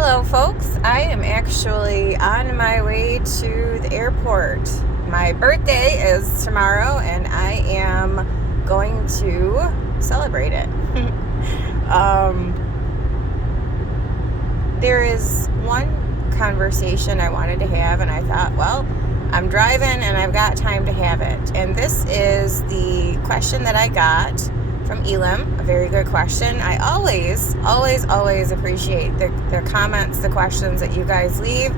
Hello, folks. I am actually on my way to the airport. My birthday is tomorrow, and I am going to celebrate it. There is one conversation I wanted to have, and I thought, well, I'm driving and I've got time to have it. And this is the question that I got from Elam. A very good question. I always appreciate the comments, the questions that you guys leave,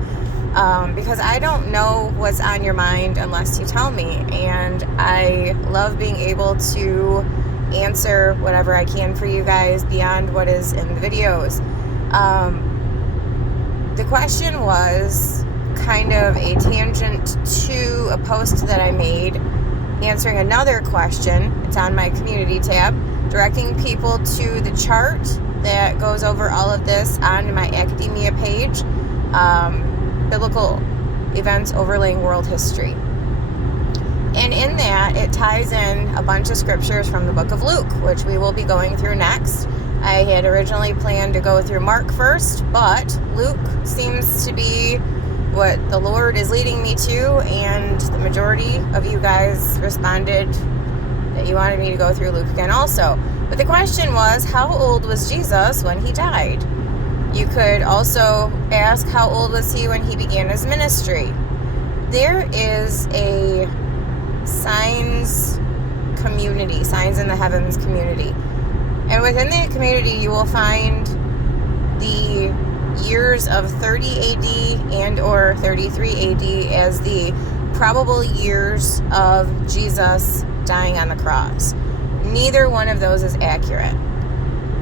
because I don't know what's on your mind unless you tell me, and I love being able to answer whatever I can for you guys beyond what is in the videos. The question was kind of a tangent to a post that I made answering another question. It's on my community tab, directing people to the chart that goes over all of this on my academia page, biblical events overlaying world history. And in that, it ties in a bunch of scriptures from the book of Luke, which we will be going through next. I had originally planned to go through Mark first, but Luke seems to be what the Lord is leading me to, and the majority of you guys responded that you wanted me to go through Luke again also. But the question was, how old was Jesus when he died? You could also ask, how old was he when he began his ministry? There is a signs community, signs in the heavens community. And within that community, you will find the years of 30 AD and or 33 AD as the probable years of Jesus dying on the cross. Neither one of those is accurate.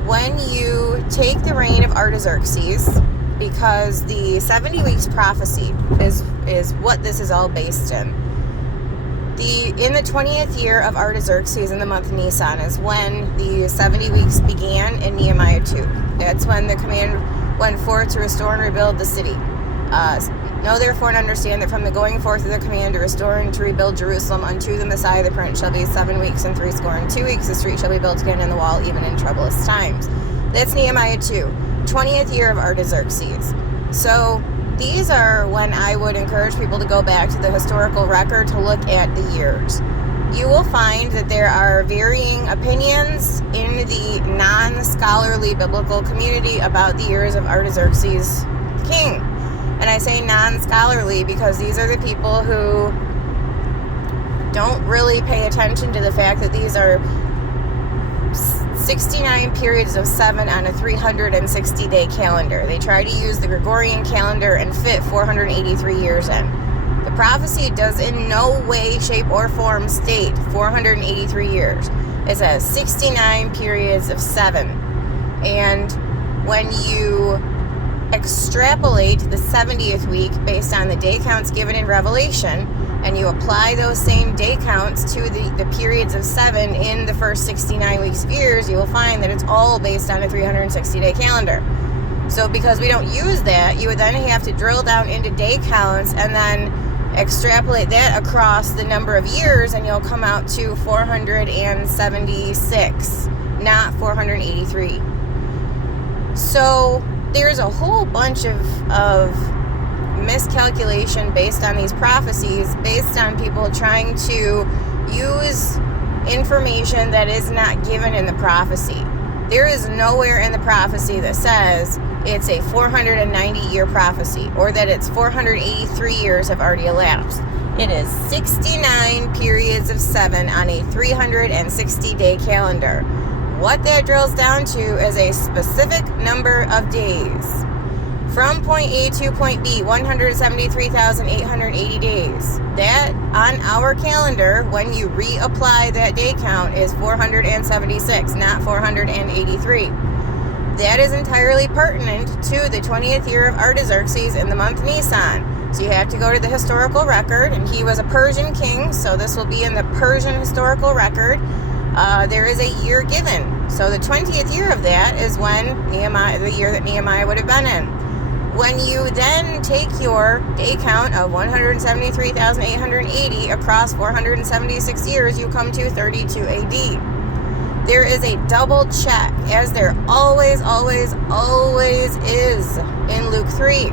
When you take the reign of Artaxerxes, because the 70 weeks prophecy is what this is all based in. In the 20th year of Artaxerxes in the month Nisan is when the 70 weeks began in Nehemiah 2. That's when the command went forth to restore and rebuild the city. Know therefore and understand that from the going forth of the command to restore and to rebuild Jerusalem unto the Messiah the Prince shall be 7 weeks and 62 weeks. The street shall be built again and the wall even in troublous times. That's Nehemiah 2, 20th year of Artaxerxes. So these are when I would encourage people to go back to the historical record to look at the years. You will find that there are varying opinions in the non-scholarly biblical community about the years of Artaxerxes king. And I say non-scholarly because these are the people who don't really pay attention to the fact that these are 69 periods of 7 on a 360-day calendar. They try to use the Gregorian calendar and fit 483 years in. The prophecy does in no way, shape, or form state 483 years. It says 69 periods of 7. And when you extrapolate the 70th week based on the day counts given in Revelation, and you apply those same day counts to the periods of 7 in the first 69 weeks of years, you will find that it's all based on a 360-day calendar. So because we don't use that, you would then have to drill down into day counts and then extrapolate that across the number of years, and you'll come out to 476, not 483. So there's a whole bunch of miscalculation based on these prophecies, based on people trying to use information that is not given in the prophecy. There is nowhere in the prophecy that says it's a 490-year prophecy or that it's 483 years have already elapsed. It is 69 periods of 7 on a 360-day calendar. What that drills down to is a specific number of days. From point A to point B, 173,880 days. That, on our calendar, when you reapply that day count, is 476, not 483. That is entirely pertinent to the 20th year of Artaxerxes in the month Nisan. So you have to go to the historical record, and he was a Persian king, so this will be in the Persian historical record. There is a year given. So the 20th year of that is when the year that Nehemiah would have been in. When you then take your day count of 173,880 across 476 years, you come to 32 AD. There is a double check, as there always is in Luke 3.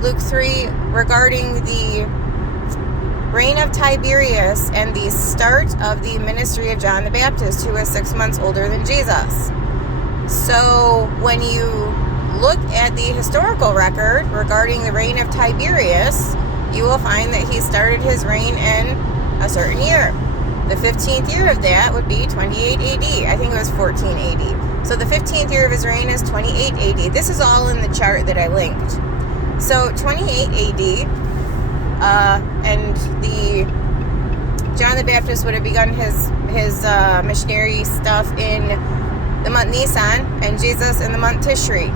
Luke 3 regarding the reign of Tiberius and the start of the ministry of John the Baptist, who was 6 months older than Jesus. So when you look at the historical record regarding the reign of Tiberius, you will find that he started his reign in a certain year. The 15th year of that would be 28 AD. I think it was 14 AD. So the 15th year of his reign is 28 AD. This is all in the chart that I linked. So 28 AD, and the John the Baptist would have begun his missionary stuff in the month Nisan, and Jesus in the month Tishri.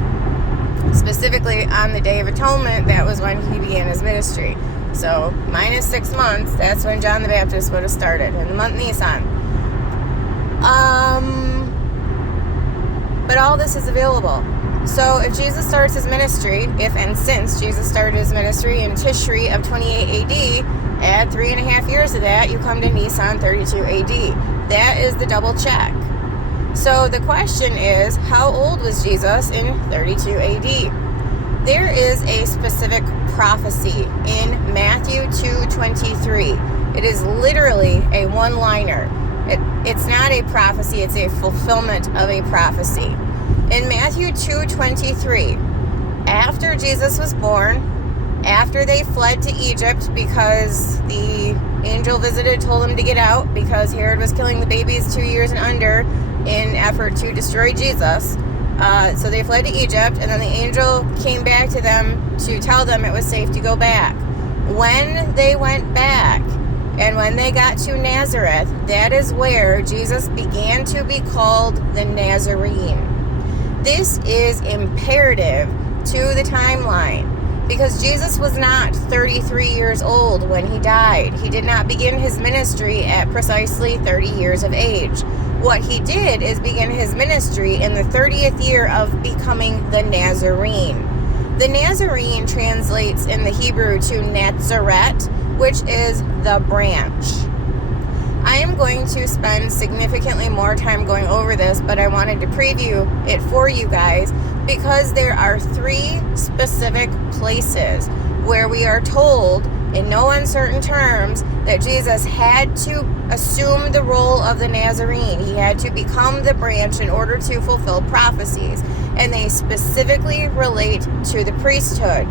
Specifically on the Day of Atonement, that was when he began his ministry. So minus 6 months, that's when John the Baptist would have started, in the month Nisan. But all this is available. So if Jesus starts his ministry, if and since Jesus started his ministry in Tishri of 28 AD, add 3.5 years of that, you come to Nisan 32 AD. That is the double check. So the question is, how old was Jesus in 32 AD? There is a specific prophecy in Matthew 2:23. It is literally a one-liner. It's not a prophecy, it's a fulfillment of a prophecy. In Matthew 2:23, after Jesus was born, after they fled to Egypt because the angel visited, told him to get out because Herod was killing the babies 2 years and under in effort to destroy Jesus. So they fled to Egypt, and then the angel came back to them to tell them it was safe to go back. When they went back, and when they got to Nazareth, that is where Jesus began to be called the Nazarene. This is imperative to the timeline, because Jesus was not 33 years old when he died. He did not begin his ministry at precisely 30 years of age. What he did is begin his ministry in the 30th year of becoming the Nazarene. The Nazarene translates in the Hebrew to Nazareth, which is the branch. I am going to spend significantly more time going over this, but I wanted to preview it for you guys because there are 3 specific places where we are told in no uncertain terms that Jesus had to assume the role of the Nazarene. He had to become the branch in order to fulfill prophecies, and they specifically relate to the priesthood.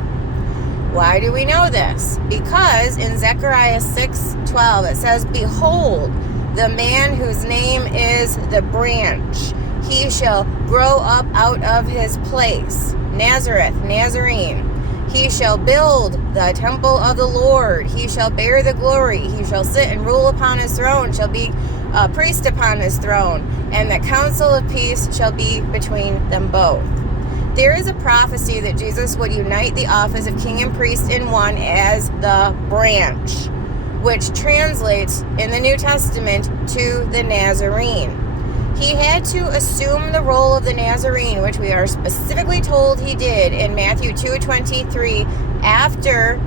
Why do we know this? Because in Zechariah 6:12 it says, "Behold, the man whose name is the branch, he shall grow up out of his place." Nazareth, Nazarene. "He shall build the temple of the Lord. He shall bear the glory. He shall sit and rule upon his throne, shall be a priest upon his throne, and the counsel of peace shall be between them both." There is a prophecy that Jesus would unite the office of king and priest in one as the branch, which translates in the New Testament to the Nazarene. He had to assume the role of the Nazarene, which we are specifically told he did in Matthew 2:23, after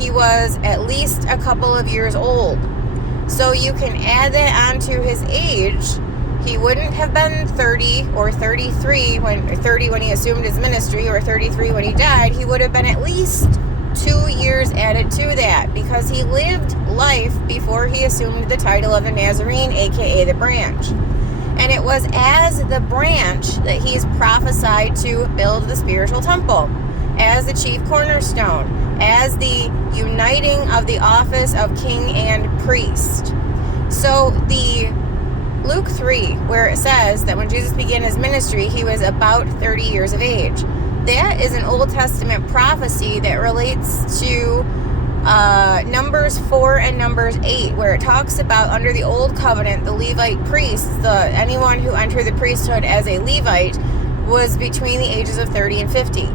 he was at least a couple of years old. So you can add that onto his age. He wouldn't have been 30 or 33 30 when he assumed his ministry, or 33 when he died. He would have been at least 2 years added to that, because he lived life before he assumed the title of the Nazarene, aka the branch. And it was as the branch that he's prophesied to build the spiritual temple, as the chief cornerstone, as the uniting of the office of king and priest. So the Luke 3, where it says that when Jesus began his ministry, he was about 30 years of age. That is an Old Testament prophecy that relates to Numbers 4 and Numbers 8, where it talks about under the Old Covenant, the Levite priests, anyone who entered the priesthood as a Levite was between the ages of 30 and 50.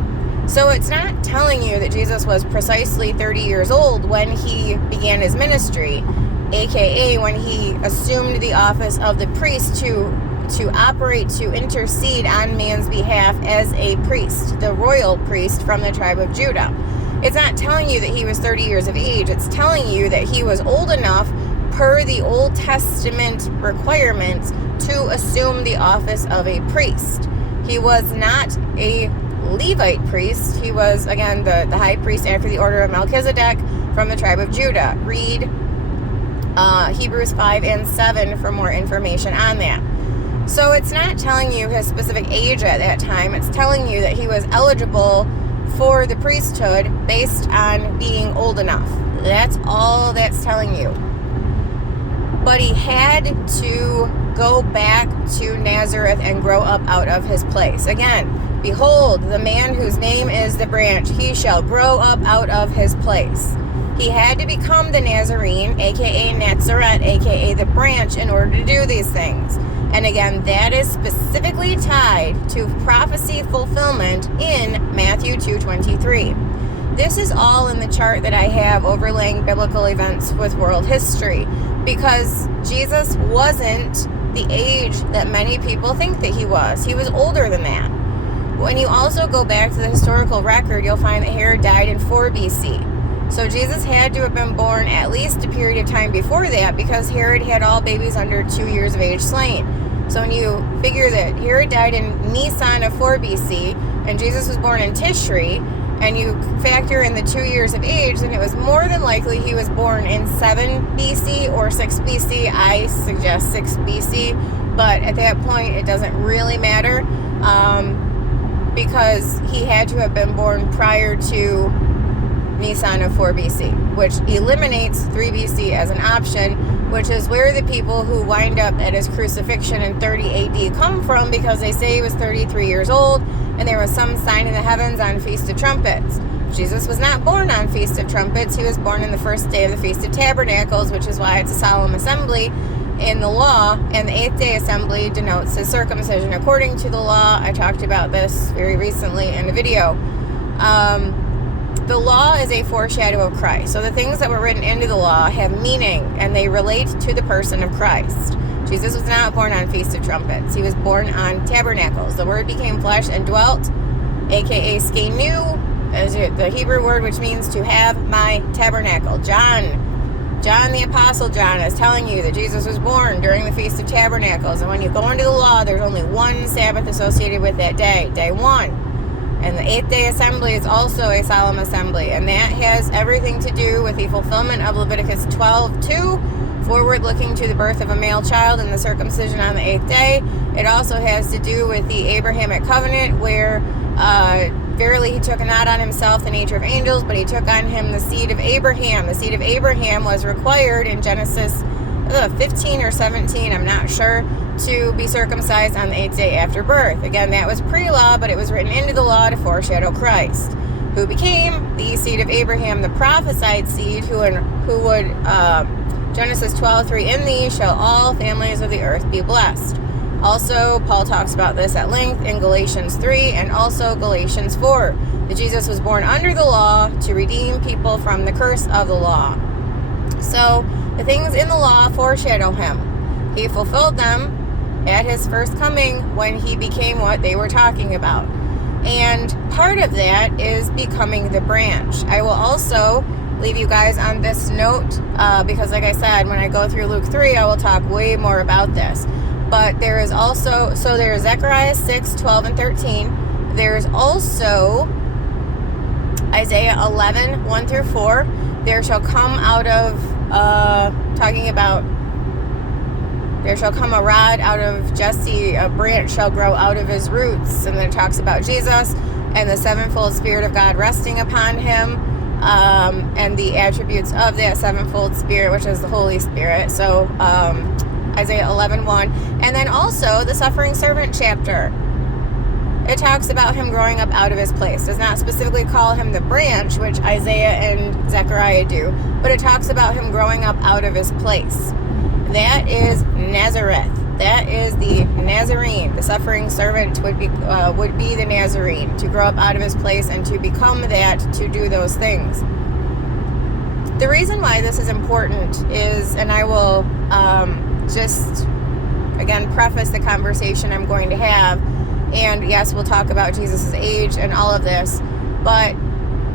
So it's not telling you that Jesus was precisely 30 years old when he began his ministry, aka when he assumed the office of the priest to operate, to intercede on man's behalf as a priest, the royal priest from the tribe of Judah. It's not telling you that he was 30 years of age. It's telling you that he was old enough, per the Old Testament requirements to assume the office of a priest. He was not a Levite priest. He was, again, the high priest after the order of Melchizedek from the tribe of Judah. Read Hebrews 5 and 7 for more information on that. So it's not telling you his specific age at that time. It's telling you that he was eligible for the priesthood based on being old enough. That's all that's telling you. But he had to go back to Nazareth and grow up out of his place. Again, behold, the man whose name is the branch, he shall grow up out of his place. He had to become the Nazarene, aka Nazareth, aka the branch, in order to do these things. And again, that is specifically tied to prophecy fulfillment in Matthew 2:23. This is all in the chart that I have overlaying biblical events with world history, because Jesus wasn't the age that many people think that he was. He was older than that. When you also go back to the historical record, you'll find that Herod died in 4 BC. So Jesus had to have been born at least a period of time before that, because Herod had all babies under 2 years of age slain. So when you figure that Herod died in Nisan of 4 BC and Jesus was born in Tishri, and you factor in the 2 years of age, then it was more than likely he was born in 7 BC or 6 BC. I suggest 6 BC, but at that point it doesn't really matter, because he had to have been born prior to Nisan of 4 BC, which eliminates 3 BC as an option, which is where the people who wind up at his crucifixion in 30 AD come from, because they say he was 33 years old and there was some sign in the heavens on Feast of Trumpets. Jesus was not born on Feast of Trumpets. He was born in the first day of the Feast of Tabernacles, which is why it's a solemn assembly in the law, and the 8th day assembly denotes his circumcision according to the law. I talked about this very recently in a video. The law is a foreshadow of Christ. So the things that were written into the law have meaning, and they relate to the person of Christ. Jesus was not born on Feast of Trumpets. He was born on Tabernacles. The Word became flesh and dwelt, aka skenu, as the Hebrew word, which means to have my tabernacle. John the Apostle John is telling you that Jesus was born during the Feast of Tabernacles. And when you go into the law, there's only one Sabbath associated with that day, day 1. And the 8th day assembly is also a solemn assembly. And that has everything to do with the fulfillment of Leviticus 12:2, forward looking to the birth of a male child and the circumcision on the 8th day. It also has to do with the Abrahamic covenant, where verily he took not on himself the nature of angels, but he took on him the seed of Abraham. The seed of Abraham was required in Genesis 15 or 17, I'm not sure, to be circumcised on the 8th day after birth. Again, that was pre-law, but it was written into the law to foreshadow Christ, who became the seed of Abraham, the prophesied seed, who would, Genesis 12:3, in thee shall all families of the earth be blessed. Also, Paul talks about this at length in Galatians 3 and also Galatians 4, that Jesus was born under the law to redeem people from the curse of the law. So, the things in the law foreshadow him. He fulfilled them at his first coming when he became what they were talking about. And part of that is becoming the branch. I will also leave you guys on this note, because like I said, when I go through Luke 3, I will talk way more about this. But there is also, so there's Zechariah 6, 12, and 13. There's also Isaiah 11, 1 through 4. There shall come out of, talking about, there shall come a rod out of Jesse, a branch shall grow out of his roots. And then it talks about Jesus and the sevenfold Spirit of God resting upon him, and the attributes of that sevenfold Spirit, which is the Holy Spirit. So, Isaiah 11:1. And then also the suffering servant chapter. It talks about him growing up out of his place. It does not specifically call him the branch, which Isaiah and Zechariah do, but it talks about him growing up out of his place. That is Nazareth. That is the Nazarene. The suffering servant would be the Nazarene, to grow up out of his place and to become that, to do those things. The reason why this is important is, and I will just again preface the conversation I'm going to have, and yes, we'll talk about Jesus' age and all of this, but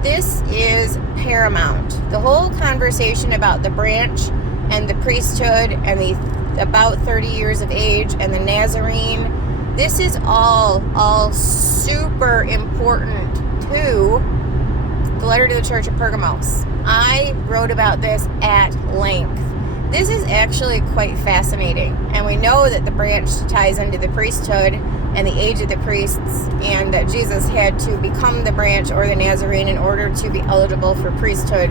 this is paramount. The whole conversation about the branch and the priesthood and the about 30 years of age and the Nazarene. This is all super important to the letter to the church of Pergamos. I wrote about this at length. This is actually quite fascinating, and we know that the branch ties into the priesthood and the age of the priests, and that Jesus had to become the branch or the Nazarene in order to be eligible for priesthood,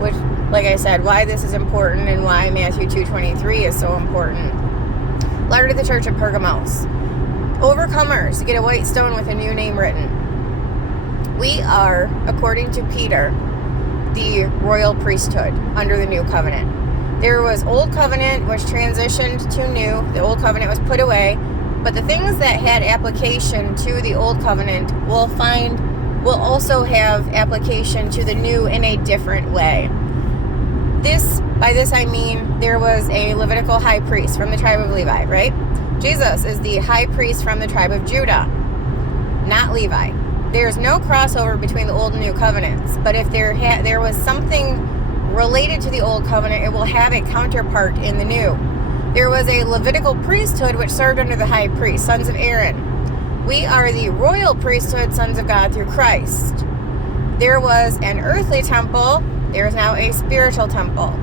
which, like I said, why this is important and why Matthew 2:23 is so important. Letter to the church of Pergamos. Overcomers get a white stone with a new name written. We are, according to Peter, the royal priesthood under the new covenant. There was old covenant, which transitioned to new. The old covenant was put away, but the things that had application to the old covenant will also have application to the new in a different way. By this I mean there was a Levitical high priest from the tribe of Levi, right? Jesus is the high priest from the tribe of Judah, not Levi. There's no crossover between the old and new covenants, but if there was something related to the old covenant, it will have a counterpart in the new. There was a Levitical priesthood which served under the high priest, sons of Aaron. We are the royal priesthood, sons of God through Christ. There was an earthly temple. There is now a spiritual temple.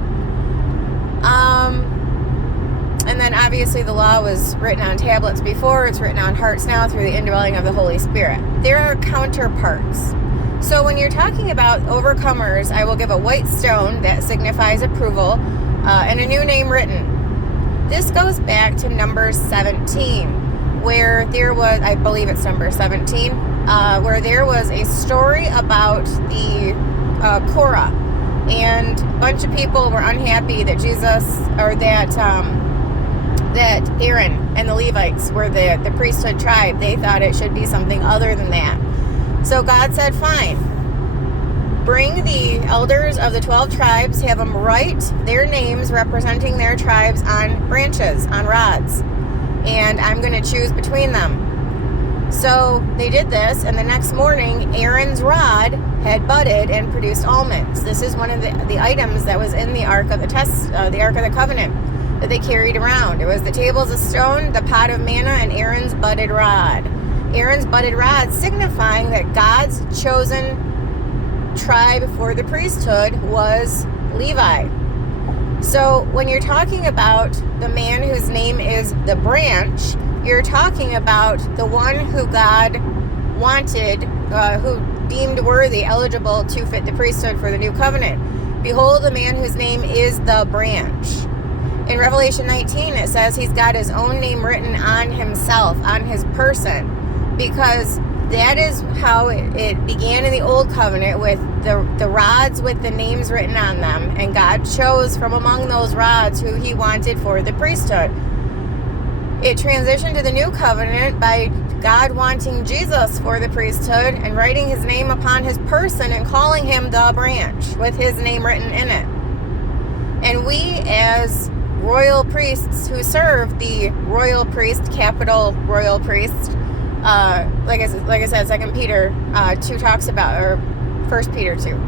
And then obviously the law was written on tablets before. It's written on hearts now through the indwelling of the Holy Spirit. There are counterparts. So when you're talking about overcomers, I will give a white stone that signifies approval and a new name written. This goes back to Numbers 17, where there was, I believe it's number 17, where there was a story about the Korah. And a bunch of people were unhappy that that Aaron and the Levites were the priesthood tribe. They thought it should be something other than that. So God said, fine, bring the elders of the 12 tribes, have them write their names representing their tribes on branches, on rods, and I'm going to choose between them. So they did this, and the next morning, Aaron's rod had budded and produced almonds. This is one of the items that was in the Ark of the Covenant that they carried around. It was the tables of stone, the pot of manna, and Aaron's budded rod. Aaron's budded rod signifying that God's chosen tribe for the priesthood was Levi. So when you're talking about the man whose name is the branch, you're talking about the one who God wanted, who deemed worthy, eligible to fit the priesthood for the new covenant. Behold, the man whose name is the branch. In Revelation 19, it says he's got his own name written on himself, on his person, because that is how it began in the old covenant, with the rods with the names written on them, and God chose from among those rods who he wanted for the priesthood. It transitioned to the new covenant by God wanting Jesus for the priesthood and writing his name upon his person and calling him the branch with his name written in it. And we, as royal priests who serve the royal priest, capital royal priest, like I said, 2 Peter 2 talks about, or 1 Peter 2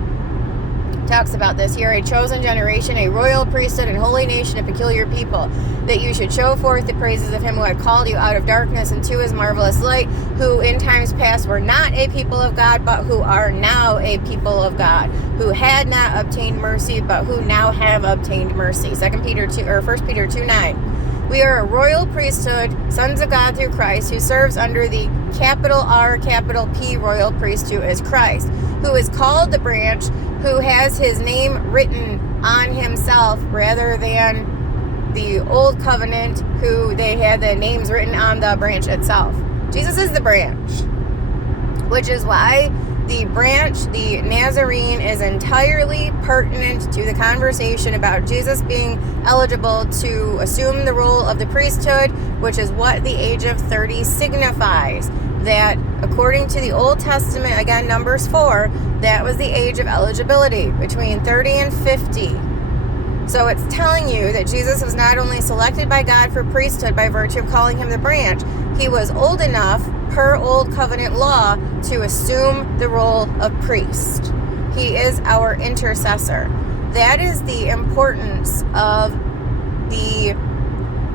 talks about this. You're a chosen generation, a royal priesthood, and holy nation, a peculiar people, that you should show forth the praises of him who had called you out of darkness into his marvelous light, who in times past were not a people of God, but who are now a people of God, who had not obtained mercy, but who now have obtained mercy. 2 Peter 2, or 1 Peter 2:9. We are a royal priesthood, sons of God through Christ, who serves under the capital R, capital P royal priest, who is Christ, who is called the branch, who has his name written on himself rather than the old covenant, who they had the names written on the branch itself. Jesus is the branch, which is why the branch, the Nazarene, is entirely pertinent to the conversation about Jesus being eligible to assume the role of the priesthood, which is what the age of 30 signifies. That according to the Old Testament, again, Numbers 4, that was the age of eligibility, between 30 and 50. So it's telling you that Jesus was not only selected by God for priesthood by virtue of calling him the branch, he was old enough, per Old Covenant law, to assume the role of priest. He is our intercessor. That is the importance of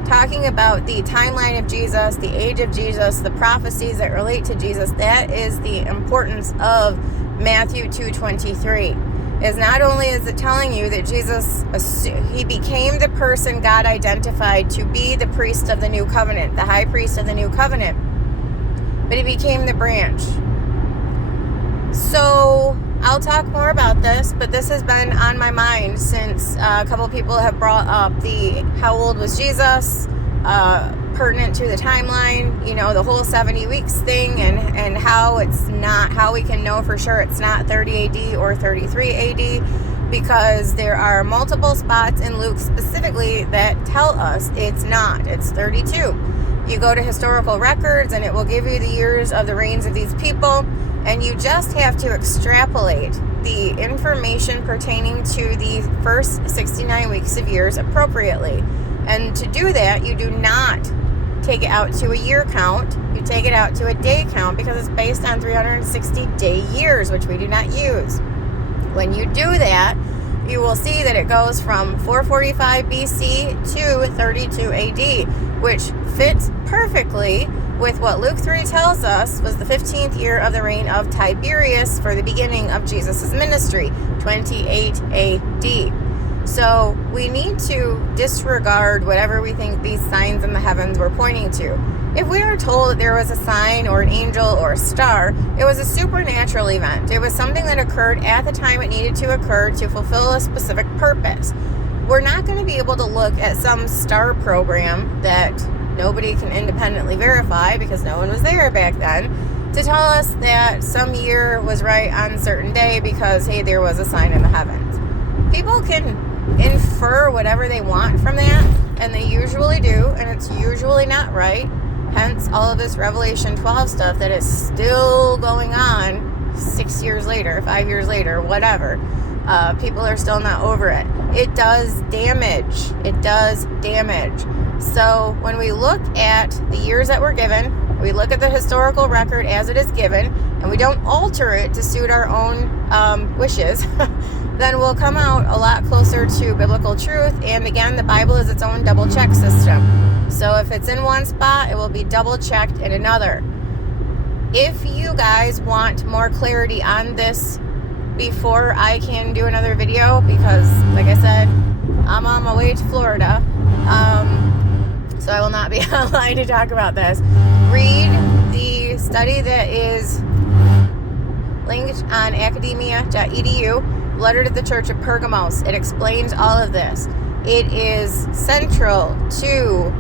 talking about the timeline of Jesus, the age of Jesus, the prophecies that relate to Jesus. That is the importance of Matthew 2:23. Is not only is it telling you that Jesus, he became the person God identified to be the priest of the new covenant, the high priest of the new covenant, but he became the branch. So I'll talk more about this, but this has been on my mind since a couple people have brought up the how old was Jesus, pertinent to the timeline, the whole 70 weeks thing, and how it's not, how we can know for sure it's not 30 AD or 33 AD, because there are multiple spots in Luke specifically that tell us it's not, it's 32. You go to historical records and it will give you the years of the reigns of these people, and you just have to extrapolate the information pertaining to the first 69 weeks of years appropriately. And to do that, you do not take it out to a year count, you take it out to a day count, because it's based on 360-day years, which we do not use. When you do that, you will see that it goes from 445 BC to 32 AD, which fits perfectly with what Luke 3 tells us was the 15th year of the reign of Tiberius for the beginning of Jesus' ministry, 28 AD. So we need to disregard whatever we think these signs in the heavens were pointing to. If we are told that there was a sign or an angel or a star, it was a supernatural event. It was something that occurred at the time it needed to occur to fulfill a specific purpose. We're not going to be able to look at some star program that nobody can independently verify, because no one was there back then, to tell us that some year was right on a certain day because, hey, there was a sign in the heavens. People can infer whatever they want from that, and they usually do, and it's usually not right. Hence all of this Revelation 12 stuff that is still going on 6 years later, 5 years later, whatever. People are still not over it. It does damage. It does damage. So when we look at the years that we're given, we look at the historical record as it is given, and we don't alter it to suit our own wishes, then we'll come out a lot closer to biblical truth. And again, the Bible is its own double check system. So if it's in one spot, it will be double checked in another. If you guys want more clarity on this before I can do another video, because like I said, I'm on my way to Florida, so I will not be online to talk about this. Read the study that is linked on academia.edu, Letter to the Church of Pergamos. It explains all of this. It is central to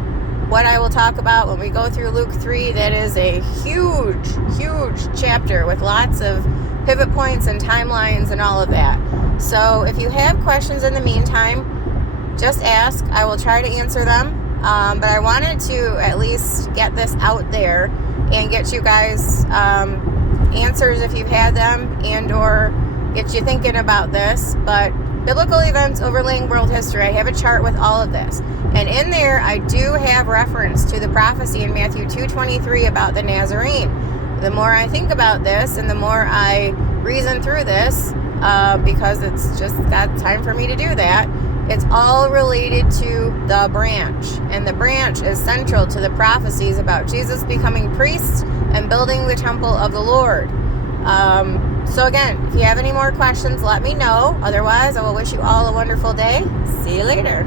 what I will talk about when we go through Luke 3. That is a huge, huge chapter with lots of pivot points and timelines and all of that. So if you have questions in the meantime, just ask. I will try to answer them. But I wanted to at least get this out there and get you guys answers if you've had them, and or get you thinking about this. But biblical events overlaying world history, I have a chart with all of this, and in there I do have reference to the prophecy in Matthew 2:23 about the Nazarene. The more I think about this and the more I reason through this, because it's just got time for me to do that, it's all related to the branch, and the branch is central to the prophecies about Jesus becoming priest and building the temple of the Lord. So again, if you have any more questions, let me know. Otherwise, I will wish you all a wonderful day. See you later.